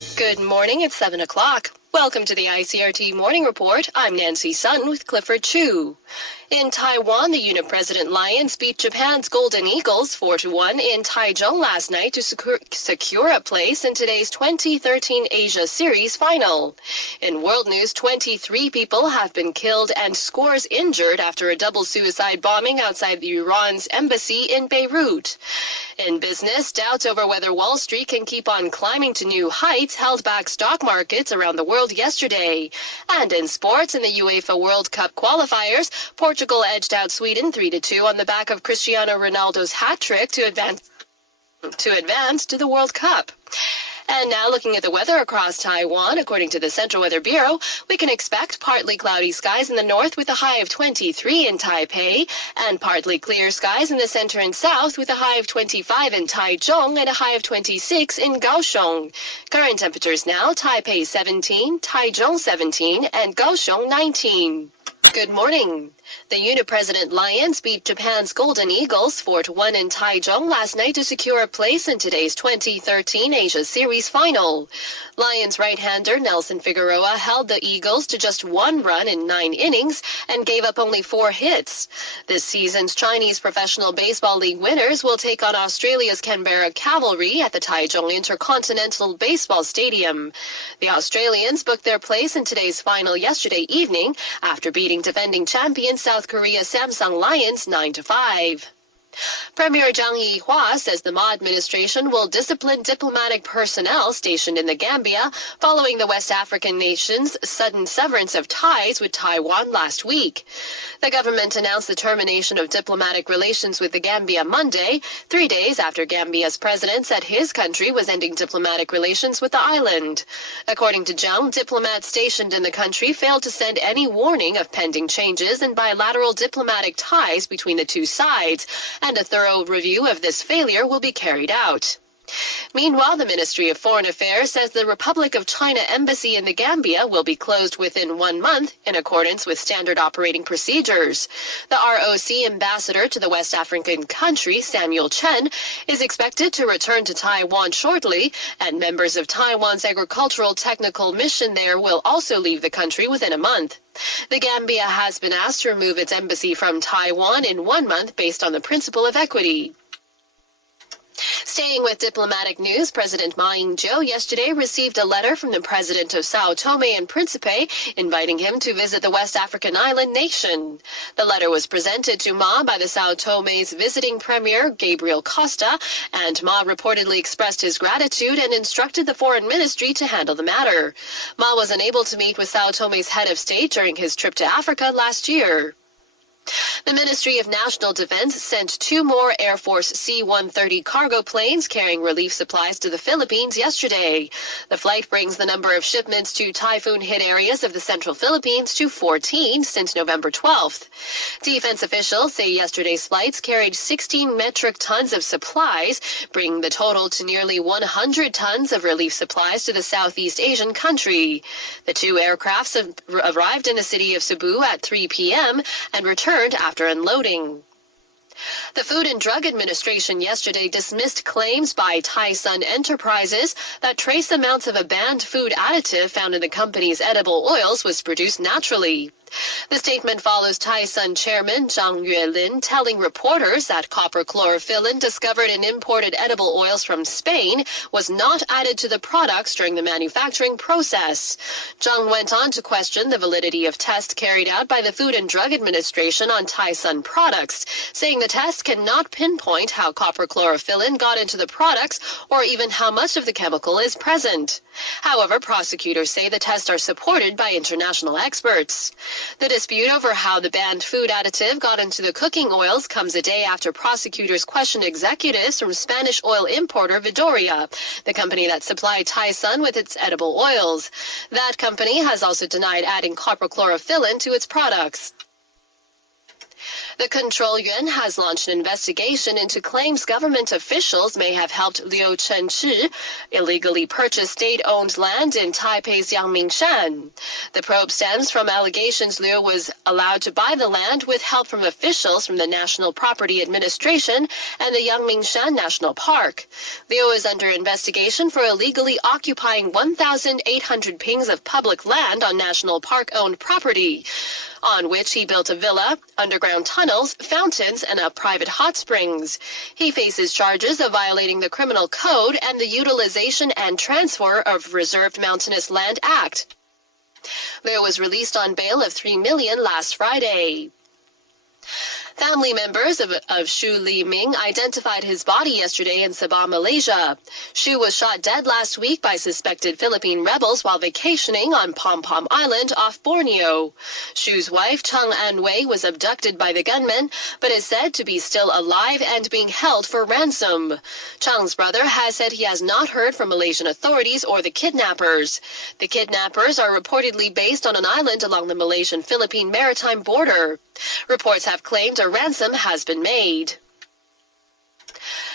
Good morning, it's 7 o'clock. Welcome to the ICRT Morning Report. I'm Nancy Sun with Clifford Chu. In Taiwan, the unit President Lions beat Japan's Golden Eagles 4-1 in Taichung last night to secure a place in today's 2013 Asia Series final. In world news, 23 people have been killed and scores injured after a double suicide bombing outside Iran's embassy in Beirut. In business, doubts over whether Wall Street can keep on climbing to new heights held back stock markets around the world yesterday. And in sports, in the UEFA World Cup qualifiers, Portugal edged out Sweden 3-2 on the back of Cristiano Ronaldo's hat-trick to advance to the World Cup. And now looking at the weather across Taiwan, according to the Central Weather Bureau, we can expect partly cloudy skies in the north with a high of 23 in Taipei, and partly clear skies in the center and south with a high of 25 in Taichung and a high of 26 in Kaohsiung. Current temperatures now, Taipei 17, Taichung 17, and Kaohsiung 19. Good morning. The unit President Lions beat Japan's Golden Eagles 4-1 in Taichung last night to secure a place in today's 2013 Asia Series final. Lions right-hander Nelson Figueroa held the Eagles to just one run in 9 innings and gave up only 4 hits. This season's Chinese Professional Baseball League winners will take on Australia's Canberra Cavalry at the Taichung Intercontinental Baseball Stadium. The Australians booked their place in today's final yesterday evening after beating defending champion South Korea Samsung Lions 9-5. Premier Zhang Yihua says the Ma administration will discipline diplomatic personnel stationed in the Gambia following the West African nation's sudden severance of ties with Taiwan last week. The government announced the termination of diplomatic relations with the Gambia Monday, 3 days after Gambia's president said his country was ending diplomatic relations with the island. According to Zhang, diplomats stationed in the country failed to send any warning of pending changes in bilateral diplomatic ties between the two sides, and a thorough review of this failure will be carried out. Meanwhile, the Ministry of Foreign Affairs says the Republic of China embassy in the Gambia will be closed within 1 month in accordance with standard operating procedures. The ROC ambassador to the West African country, Samuel Chen, is expected to return to Taiwan shortly, and members of Taiwan's agricultural technical mission there will also leave the country within a month. The Gambia has been asked to remove its embassy from Taiwan in 1 month based on the principle of equity. Staying with diplomatic news, President Ma Ying-jeou yesterday received a letter from the president of Sao Tome and Principe inviting him to visit the West African island nation. The letter was presented to Ma by the Sao Tome's visiting premier, Gabriel Costa, and Ma reportedly expressed his gratitude and instructed the foreign ministry to handle the matter. Ma was unable to meet with Sao Tome's head of state during his trip to Africa last year. The Ministry of National Defense sent 2 more Air Force C-130 cargo planes carrying relief supplies to the Philippines yesterday. The flight brings the number of shipments to typhoon-hit areas of the central Philippines to 14 since November 12th. Defense officials say yesterday's flights carried 16 metric tons of supplies, bringing the total to nearly 100 tons of relief supplies to the Southeast Asian country. The 2 aircrafts arrived in the city of Cebu at 3 p.m. and returned after unloading. The Food and Drug Administration yesterday dismissed claims by Thai-Sun Enterprises that trace amounts of a banned food additive found in the company's edible oils was produced naturally. The statement follows Thai-Sun chairman Zhang Yuelin telling reporters that copper chlorophyllin discovered in imported edible oils from Spain was not added to the products during the manufacturing process. Zhang went on to question the validity of tests carried out by the Food and Drug Administration on Thai-Sun products, saying the test cannot pinpoint how copper chlorophyllin got into the products or even how much of the chemical is present. However, prosecutors say the tests are supported by international experts. The dispute over how the banned food additive got into the cooking oils comes a day after prosecutors questioned executives from Spanish oil importer Vidoria, the company that supplied Thai-Sun with its edible oils. That company has also denied adding copper chlorophyllin to its products. The Control Yuan has launched an investigation into claims government officials may have helped Liu Chenchi illegally purchase state-owned land in Taipei's Yangmingshan. The probe stems from allegations Liu was allowed to buy the land with help from officials from the National Property Administration and the Yangmingshan National Park. Liu is under investigation for illegally occupying 1,800 pings of public land on national park-owned property, on which he built a villa, underground tunnels, fountains, and a private hot springs. He faces charges of violating the Criminal Code and the Utilization and Transfer of Reserved Mountainous Land Act. Liu was released on bail of $3 million last Friday. Family members of Xu Liming identified his body yesterday in Sabah, Malaysia. Xu was shot dead last week by suspected Philippine rebels while vacationing on Pom Pom Island off Borneo. Xu's wife, Cheng An-wei, was abducted by the gunmen, but is said to be still alive and being held for ransom. Cheng's brother has said he has not heard from Malaysian authorities or the kidnappers. The kidnappers are reportedly based on an island along the Malaysian-Philippine maritime border. Reports have claimed a ransom has been made.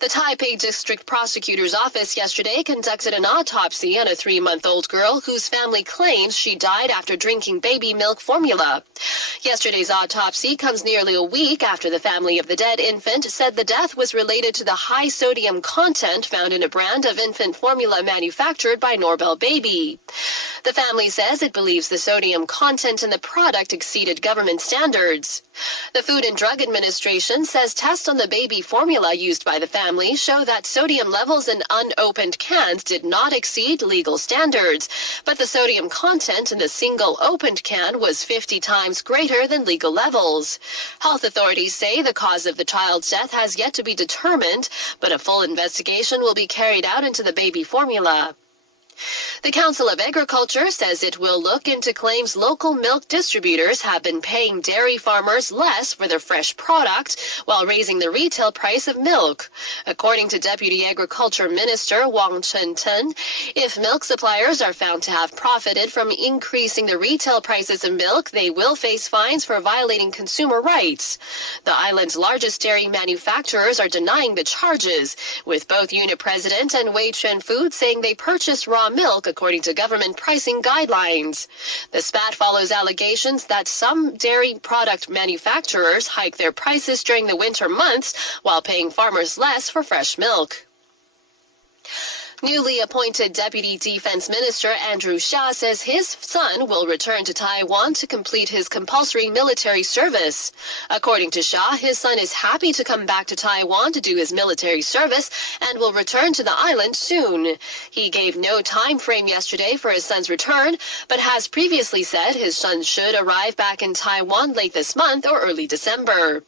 The Taipei District Prosecutor's Office yesterday conducted an autopsy on a 3-month-old girl whose family claims she died after drinking baby milk formula. Yesterday's autopsy comes nearly a week after the family of the dead infant said the death was related to the high sodium content found in a brand of infant formula manufactured by Norbel Baby. The family says it believes the sodium content in the product exceeded government standards. The Food and Drug Administration says tests on the baby formula used by the family show that sodium levels in unopened cans did not exceed legal standards, but the sodium content in the single opened can was 50 times greater than legal levels. Health authorities say the cause of the child's death has yet to be determined, but a full investigation will be carried out into the baby formula. The Council of Agriculture says it will look into claims local milk distributors have been paying dairy farmers less for their fresh product while raising the retail price of milk. According to Deputy Agriculture Minister Wang Chenten, if milk suppliers are found to have profited from increasing the retail prices of milk, they will face fines for violating consumer rights. The island's largest dairy manufacturers are denying the charges, with both unit president and Wei Chuan Foods saying they purchased raw milk according to government pricing guidelines. The spat follows allegations that some dairy product manufacturers hike their prices during the winter months while paying farmers less for fresh milk. Newly appointed Deputy Defense Minister Andrew Xia says his son will return to Taiwan to complete his compulsory military service. According to Xia, his son is happy to come back to Taiwan to do his military service and will return to the island soon. He gave no time frame yesterday for his son's return, but has previously said his son should arrive back in Taiwan late this month or early December.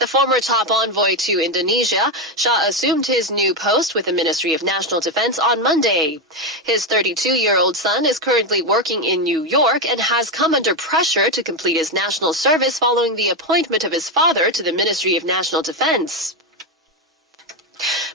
The former top envoy to Indonesia, Xia assumed his new post with the Ministry of National Defense on Monday. His 32-year-old son is currently working in New York and has come under pressure to complete his national service following the appointment of his father to the Ministry of National Defense.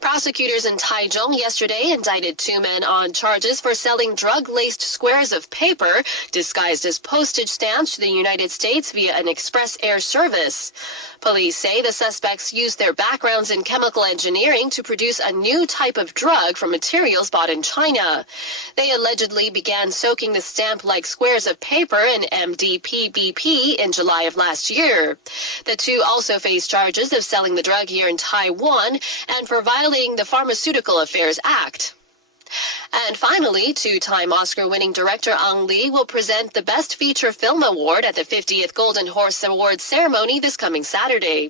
Prosecutors in Taichung yesterday indicted 2 men on charges for selling drug-laced squares of paper disguised as postage stamps to the United States via an express air service. Police say the suspects used their backgrounds in chemical engineering to produce a new type of drug from materials bought in China. They allegedly began soaking the stamp-like squares of paper in MDPBP in July of last year. The 2 also face charges of selling the drug here in Taiwan and for violating the Pharmaceutical Affairs Act. And finally, 2-time Oscar-winning director Ang Lee will present the Best Feature Film Award at the 50th Golden Horse Awards ceremony this coming Saturday.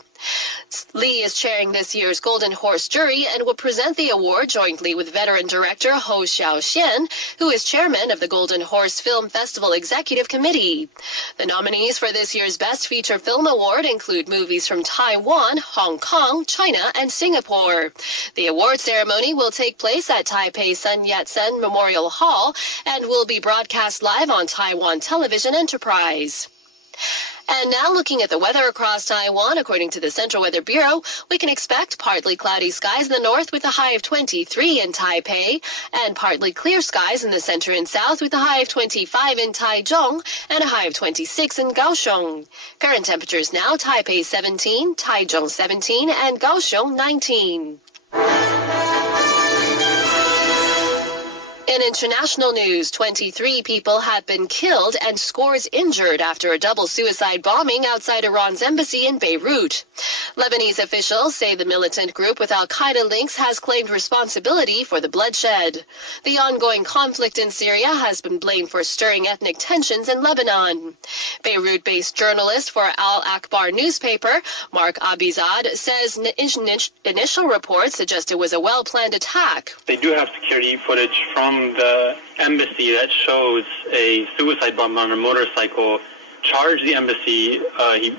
Lee is chairing this year's Golden Horse jury and will present the award jointly with veteran director Ho Xiaoxian, who is chairman of the Golden Horse Film Festival Executive Committee. The nominees for this year's Best Feature Film Award include movies from Taiwan, Hong Kong, China, and Singapore. The award ceremony will take place at Taipei Sun Yat-sen Memorial Hall and will be broadcast live on Taiwan Television Enterprise. And now looking at the weather across Taiwan, according to the Central Weather Bureau, we can expect partly cloudy skies in the north with a high of 23 in Taipei, and partly clear skies in the center and south with a high of 25 in Taichung and a high of 26 in Kaohsiung. Current temperatures now, Taipei 17, Taichung 17, and Kaohsiung 19. In international news, 23 people have been killed and scores injured after a double suicide bombing outside Iran's embassy in Beirut. Lebanese officials say the militant group with al-Qaeda links has claimed responsibility for the bloodshed. The ongoing conflict in Syria has been blamed for stirring ethnic tensions in Lebanon. Beirut-based journalist for Al Akbar newspaper, Mark Abizad, says initial reports suggest it was a well-planned attack. They do have security footage from the embassy that shows a suicide bomber on a motorcycle charged the embassy.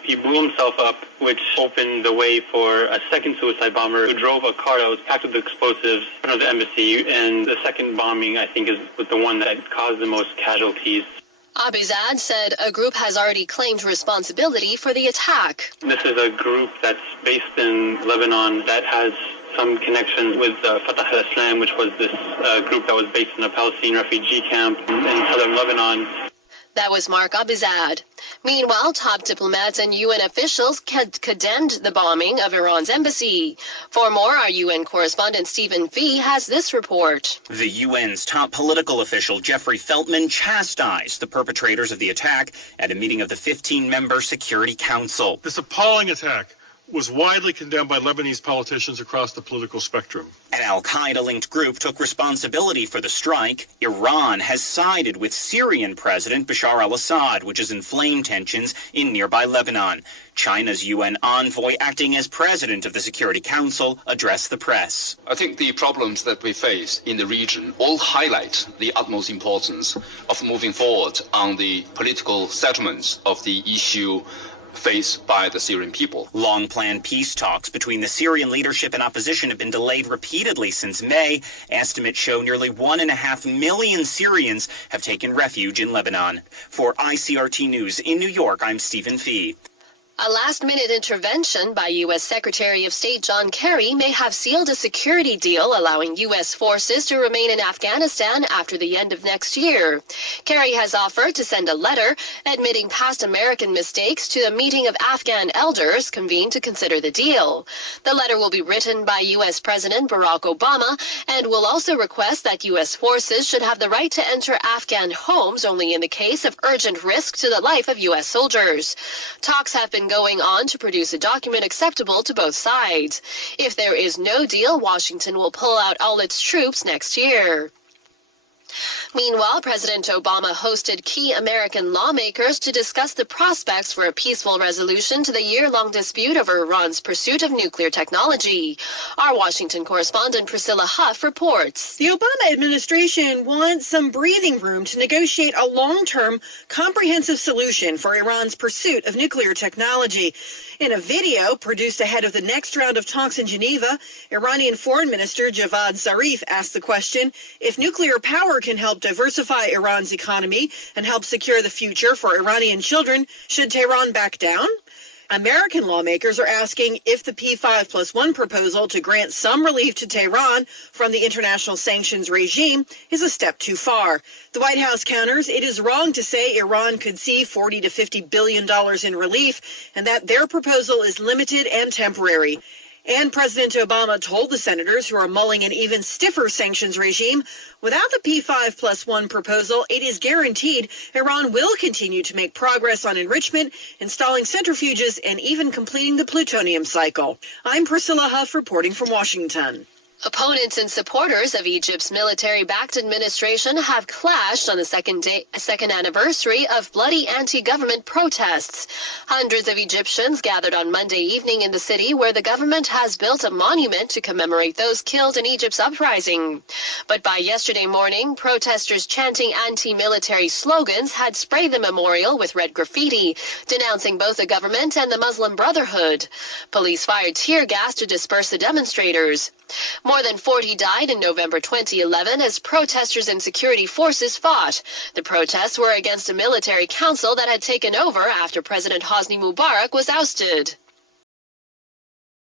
He blew himself up, which opened the way for a second suicide bomber who drove a car that was packed with explosives in front of the embassy. And the second bombing, I think, was the one that caused the most casualties. Abizad said a group has already claimed responsibility for the attack. This is a group that's based in Lebanon that has some connections with Fatah al-Islam, which was this group that was based in a Palestinian refugee camp in southern Lebanon. That was Mark Abizad. Meanwhile, top diplomats and UN officials condemned the bombing of Iran's embassy. For more, our UN correspondent Stephen Fee has this report. The UN's top political official, Jeffrey Feltman, chastised the perpetrators of the attack at a meeting of the 15-member Security Council. This appalling attack was widely condemned by Lebanese politicians across the political spectrum. An al-Qaeda-linked group took responsibility for the strike. Iran has sided with Syrian President Bashar al-Assad, which has inflamed tensions in nearby Lebanon. China's UN envoy, acting as president of the Security Council, addressed the press. I think the problems that we face in the region all highlight the utmost importance of moving forward on the political settlements of the issue faced by the Syrian people. Long-planned peace talks between the Syrian leadership and opposition have been delayed repeatedly since May. Estimates show nearly 1.5 million Syrians have taken refuge in Lebanon. For ICRT News in New York, I'm Stephen Fee. A last-minute intervention by U.S. Secretary of State John Kerry may have sealed a security deal allowing U.S. forces to remain in Afghanistan after the end of next year. Kerry has offered to send a letter admitting past American mistakes to a meeting of Afghan elders convened to consider the deal. The letter will be written by U.S. President Barack Obama and will also request that U.S. forces should have the right to enter Afghan homes only in the case of urgent risk to the life of U.S. soldiers. Talks have been going on to produce a document acceptable to both sides. If there is no deal, Washington will pull out all its troops next year. Meanwhile, President Obama hosted key American lawmakers to discuss the prospects for a peaceful resolution to the year-long dispute over Iran's pursuit of nuclear technology. Our Washington correspondent Priscilla Huff reports. The Obama administration wants some breathing room to negotiate a long-term, comprehensive solution for Iran's pursuit of nuclear technology. In a video produced ahead of the next round of talks in Geneva, Iranian Foreign Minister Javad Zarif asked the question, if nuclear power can help diversify Iran's economy and help secure the future for Iranian children, should Tehran back down? American lawmakers are asking if the P5+1 proposal to grant some relief to Tehran from the international sanctions regime is a step too far. The White House counters it is wrong to say Iran could see $40 to $50 billion in relief and that their proposal is limited and temporary. And President Obama told the senators who are mulling an even stiffer sanctions regime, without the P5+1 proposal, it is guaranteed Iran will continue to make progress on enrichment, installing centrifuges, and even completing the plutonium cycle. I'm Priscilla Huff reporting from Washington. Opponents and supporters of Egypt's military-backed administration have clashed on the second anniversary of bloody anti-government protests. Hundreds of Egyptians gathered on Monday evening in the city where the government has built a monument to commemorate those killed in Egypt's uprising. But by yesterday morning, protesters chanting anti-military slogans had sprayed the memorial with red graffiti, denouncing both the government and the Muslim Brotherhood. Police fired tear gas to disperse the demonstrators. More than 40 died in November 2011 as protesters and security forces fought. The protests were against a military council that had taken over after President Hosni Mubarak was ousted.